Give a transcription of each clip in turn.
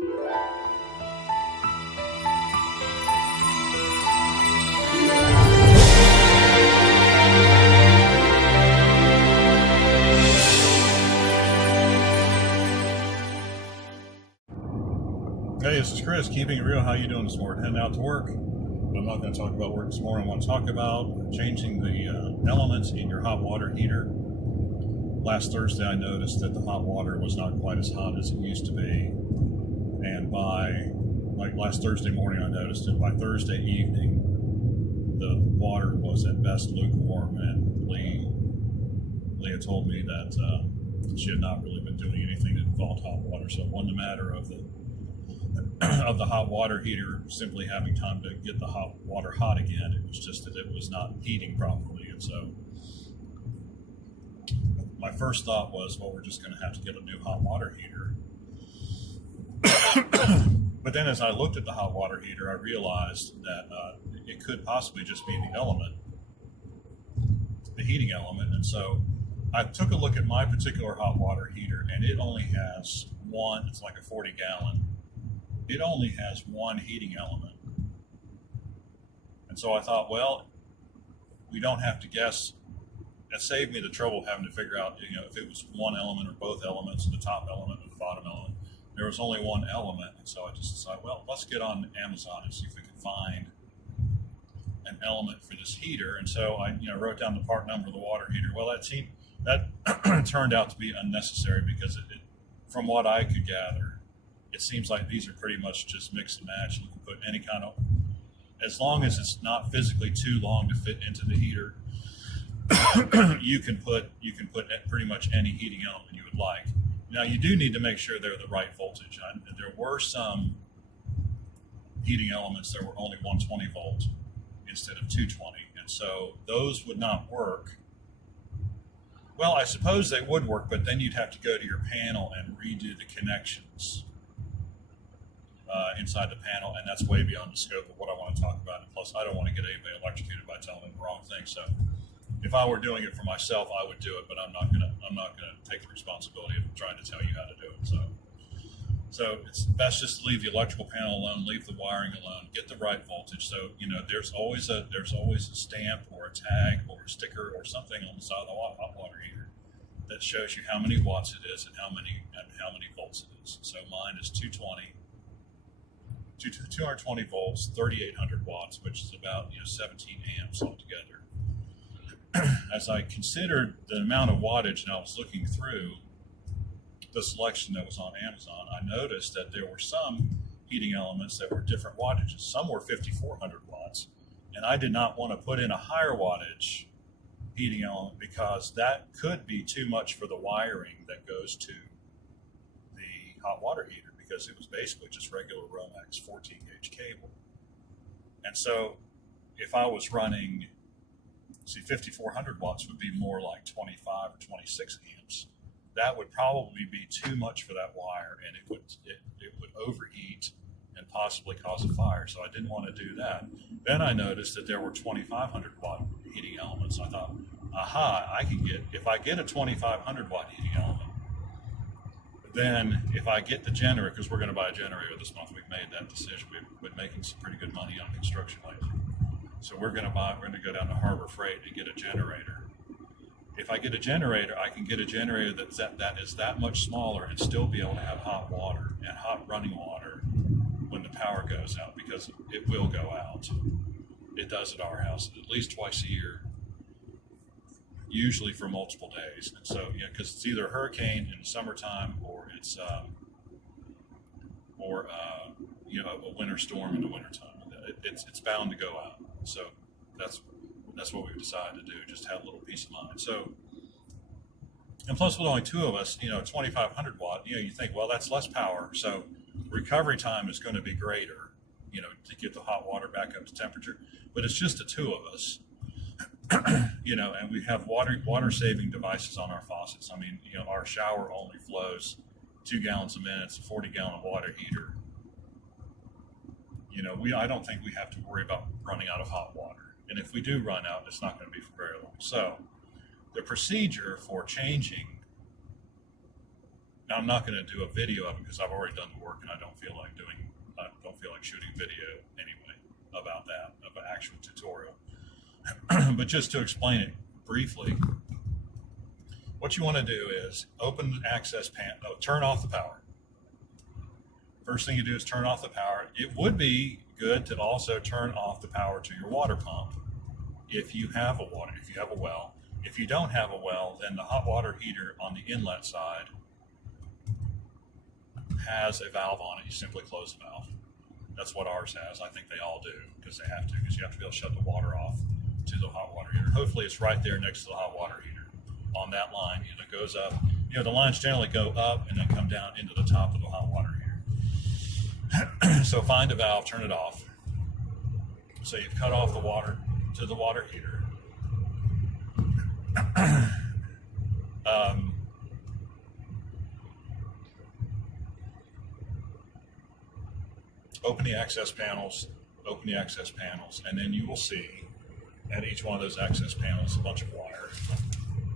Hey, this is Chris, keeping it real. How you doing this morning? Heading out to work, but I'm not going to talk about work this morning. I want to talk about changing the elements in your hot water heater. Last Thursday, I noticed that the hot water was not quite as hot as it used to be, and by last Thursday morning, I noticed it. By Thursday evening, the water was at best lukewarm, and Leah told me that she had not really been doing anything that involved hot water, so it wasn't a matter of the hot water heater simply having time to get the hot water hot again. It was just that it was not heating properly. And so my first thought was, well, we're just going to have to get a new hot water heater. But then as I looked at the hot water heater, I realized that it could possibly just be the element, the heating element. And so I took a look at my particular hot water heater, and it only has one, it's like a 40-gallon. It only has one heating element. And so I thought, well, we don't have to guess. It saved me the trouble of having to figure out, if it was one element or both elements, the top element or the bottom element. There was only one element. And so I just decided, well, let's get on Amazon and see if we can find an element for this heater. And so I wrote down the part number of the water heater. Well, that turned out to be unnecessary because it from what I could gather, it seems like these are pretty much just mix and match. You can put any kind of, as long as it's not physically too long to fit into the heater, you can put pretty much any heating element you would like. Now you do need to make sure they're the right voltage. There were some heating elements that were only 120 volts instead of 220, and so those would not work. Well, I suppose they would work, but then you'd have to go to your panel and redo the connections inside the panel, and that's way beyond the scope of what I want to talk about. And plus, I don't want to get anybody electrocuted by telling them the wrong thing. So, if I were doing it for myself, I would do it, but I'm not gonna take the responsibility of trying to tell you how to do it. So it's best just to leave the electrical panel alone, leave the wiring alone, get the right voltage. So there's always a stamp or a tag or a sticker or something on the side of the hot water heater that shows you how many watts it is and how many volts it is. So mine is 220 volts, 3,800 watts, which is about 17 amps altogether. As I considered the amount of wattage and I was looking through the selection that was on Amazon, I noticed that there were some heating elements that were different wattages. Some were 5,400 watts, and I did not want to put in a higher wattage heating element because that could be too much for the wiring that goes to the hot water heater, because it was basically just regular Romex 14 gauge cable. And so if I was running, 5,400 watts would be more like 25 or 26 amps. That would probably be too much for that wire, and it would overheat and possibly cause a fire. So I didn't want to do that. Then I noticed that there were 2,500 watt heating elements. I thought, aha, if I get a 2,500 watt heating element, then if I get the generator, because we're going to buy a generator this month, we've made that decision. We've been making some pretty good money on construction lately. So we're going to go down to Harbor Freight and get a generator. If I get a generator, I can get a generator that is that much smaller and still be able to have hot water and hot running water when the power goes out, because it will go out. It does at our house at least twice a year, usually for multiple days. And so, because it's either a hurricane in the summertime or it's a winter storm in the wintertime. It's bound to go out. So that's what we've decided to do, just have a little peace of mind. So, and plus with only two of us, 2,500 watt, you think, well, that's less power. So recovery time is going to be greater, to get the hot water back up to temperature. But it's just the two of us, and we have water saving devices on our faucets. I mean, our shower only flows 2 gallons a minute. It's a 40-gallon water heater. I don't think we have to worry about running out of hot water. And if we do run out, it's not going to be for very long. So the procedure for changing Now, I'm not going to do a video of it because I've already done the work and I don't feel like shooting video anyway about that, of an actual tutorial. But just to explain it briefly, what you want to do is open the access panel, turn off the power. First thing you do is turn off the power. It would be good to also turn off the power to your water pump if you have a well. If you don't have a well, then the hot water heater on the inlet side has a valve on it. You simply close the valve. That's what ours has. I think they all do because they have to, because you have to be able to shut the water off to the hot water heater. Hopefully it's right there next to the hot water heater on that line. It goes up. The lines generally go up and then come down into the top of the hot water heater. So find a valve, turn it off. So you've cut off the water to the water heater. Open the access panels, and then you will see at each one of those access panels a bunch of wire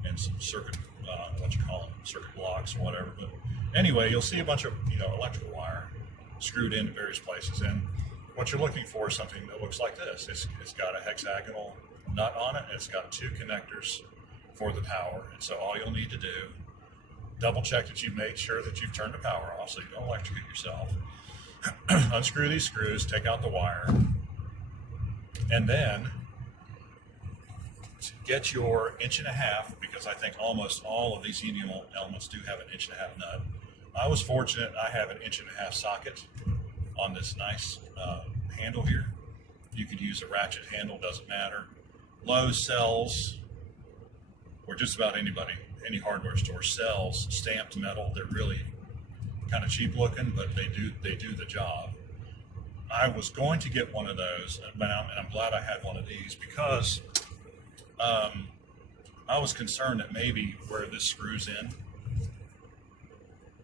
and some circuit, circuit blocks or whatever. But anyway, you'll see a bunch of electrical wire screwed into various places. And what you're looking for is something that looks like this. It's got a hexagonal nut on it, and it's got two connectors for the power. And so all you'll need to do, double check that you've made sure that you've turned the power off so you don't electrocute yourself. Unscrew these screws, take out the wire, and then get your 1.5 inch, because I think almost all of these helium elements do have an 1.5 inch nut. I was fortunate, I have an 1.5 inch socket on this nice handle here. You could use a ratchet handle, doesn't matter. Lowe's sells, or just about anybody, any hardware store sells stamped metal. They're really kind of cheap looking, but they do the job. I was going to get one of those, and I'm glad I had one of these because I was concerned that maybe where this screws in,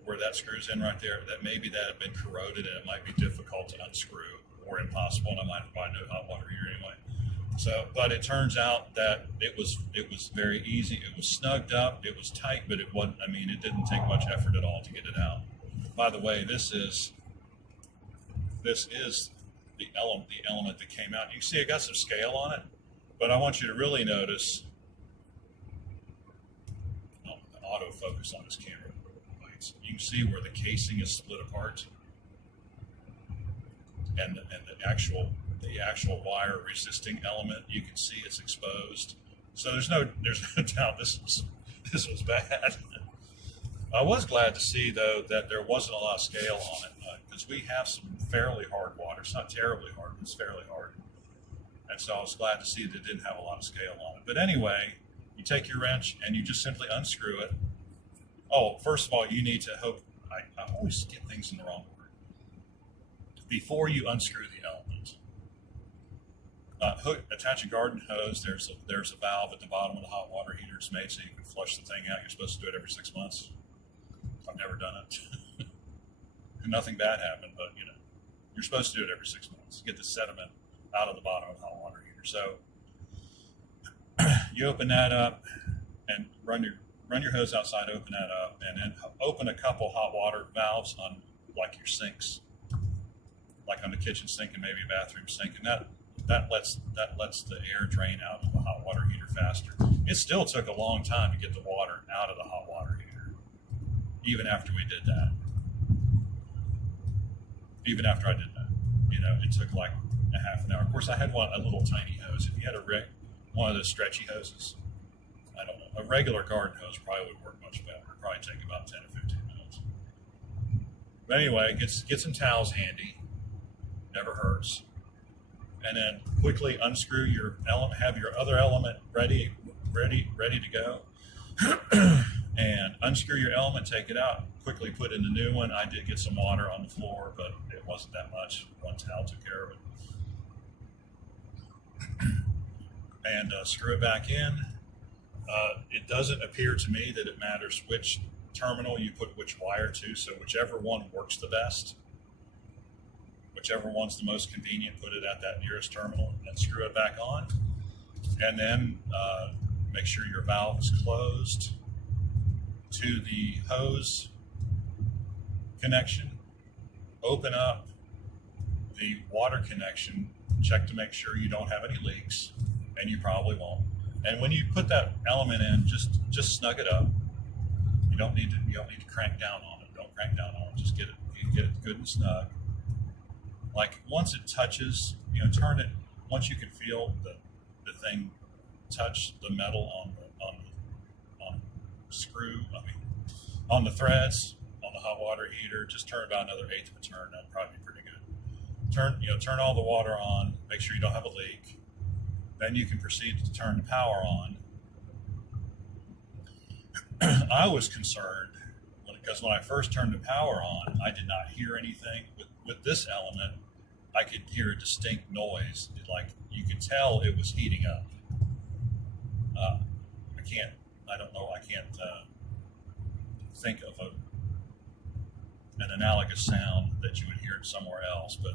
right there, that maybe that had been corroded and it might be difficult to unscrew or impossible, and I might have to buy a new hot water heater anyway. So, but it turns out that it was very easy. It was snugged up, it was tight, but it wasn't. I mean, it didn't take much effort at all to get it out. By the way, this is the element that came out. You can see it got some scale on it, but I want you to really notice the autofocus on this camera. You can see where the casing is split apart, and the actual wire resisting element. You can see it's exposed. So there's no doubt this was bad. I was glad to see, though, that there wasn't a lot of scale on it, because we have some fairly hard water. It's not terribly hard, but it's fairly hard. And so I was glad to see that it didn't have a lot of scale on it. But anyway, you take your wrench and you just simply unscrew it. Oh, first of all, you need to hook. I always get things in the wrong order. Before you unscrew the element, attach a garden hose. There's a valve at the bottom of the hot water heater. It's made so you can flush the thing out. You're supposed to do it every 6 months. I've never done it. Nothing bad happened, but you're supposed to do it every 6 months. Get the sediment out of the bottom of the hot water heater. So you open that up and run your hose outside, open that up, and then open a couple hot water valves on like your sinks, like on the kitchen sink and maybe a bathroom sink, and that lets the air drain out of the hot water heater faster. It still took a long time to get the water out of the hot water heater, even after we did that. Even after I did that, it took like a half an hour. Of course, I had a little tiny hose. If you had one of those stretchy hoses, I don't know, a regular garden hose probably would work much better. It'd probably take about 10 or 15 minutes. But anyway, get some towels handy. Never hurts. And then quickly unscrew your element. Have your other element ready to go. And unscrew your element, take it out, quickly put in the new one. I did get some water on the floor, but it wasn't that much. One towel took care of it. And screw it back in. It doesn't appear to me that it matters which terminal you put which wire to, so whichever one works the best, whichever one's the most convenient, put it at that nearest terminal and screw it back on. And then make sure your valve is closed to the hose connection, open up the water connection, check to make sure you don't have any leaks, and you probably won't. And when you put that element in, just snug it up. You don't need to crank down on it. Don't crank down on it. Just get it good and snug. Like once it touches, turn it. Once you can feel the thing touch the metal on the screw. On the threads on the hot water heater. Just turn about another eighth of a turn. That'd probably be pretty good. Turn all the water on. Make sure you don't have a leak. Then you can proceed to turn the power on. I was concerned because when I first turned the power on, I did not hear anything. With this element, I could hear a distinct noise. Like you could tell it was heating up. I can't think of an analogous sound that you would hear somewhere else, but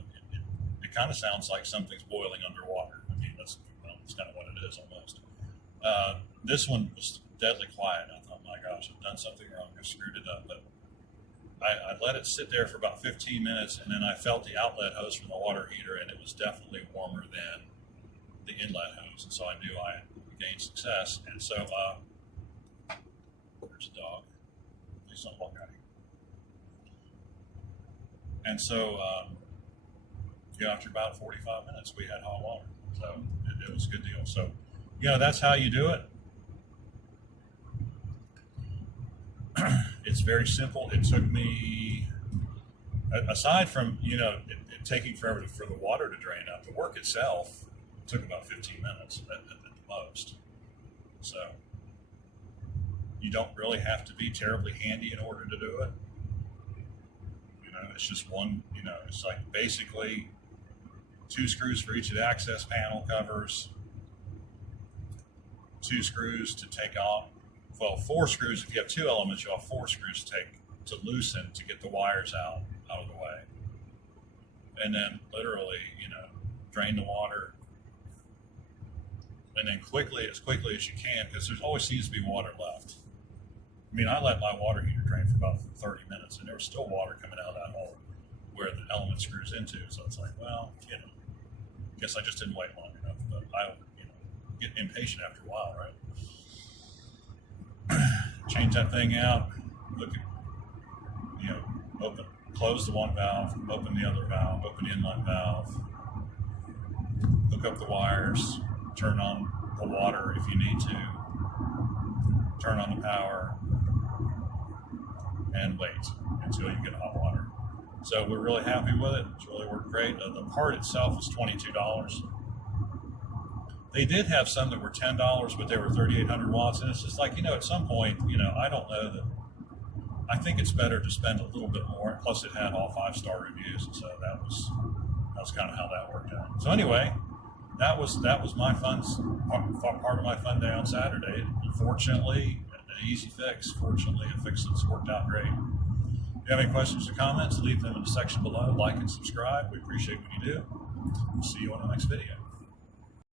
it kind of sounds like something's boiling underwater. That's kind of what it is almost. This one was deadly quiet. I thought, my gosh, I've done something wrong. I screwed it up. But I let it sit there for about 15 minutes, and then I felt the outlet hose from the water heater, and it was definitely warmer than the inlet hose. And so I knew I had gained success. And so, there's a dog. Please don't walk out here. And so, after about 45 minutes, we had hot water. So it was a good deal. So, that's how you do it. It's very simple. It took me, aside from, it taking forever for the water to drain out, the work itself took about 15 minutes at the most. So you don't really have to be terribly handy in order to do it. It's just one, it's like basically 2 screws for each of the access panel covers, 2 screws to take off. Well, 4 screws. If you have 2 elements, you'll have 4 screws to loosen to get the wires out of the way. And then literally, drain the water. And then as quickly as you can, because there always seems to be water left. I let my water heater drain for about 30 minutes, and there was still water coming out of that hole where the element screws into. So it's like, well, guess I just didn't wait long enough. But I, get impatient after a while, right? Change that thing out. Look at, close the one valve, open the other valve, open the inlet valve, hook up the wires, turn on the water if you need to, turn on the power, and wait until you get hot water. So we're really happy with it. It's really worked great. The part itself is $22. They did have some that were $10, but they were 3,800 watts. And it's just like, at some point, I don't know that. I think it's better to spend a little bit more. Plus, it had all 5-star reviews, and so that was kind of how that worked out. So anyway, that was my part of my fun day on Saturday. Fortunately, an easy fix. Fortunately, a fix that's worked out great. If you have any questions or comments, leave them in the section below. Like and subscribe. We appreciate what you do. We'll see you on the next video.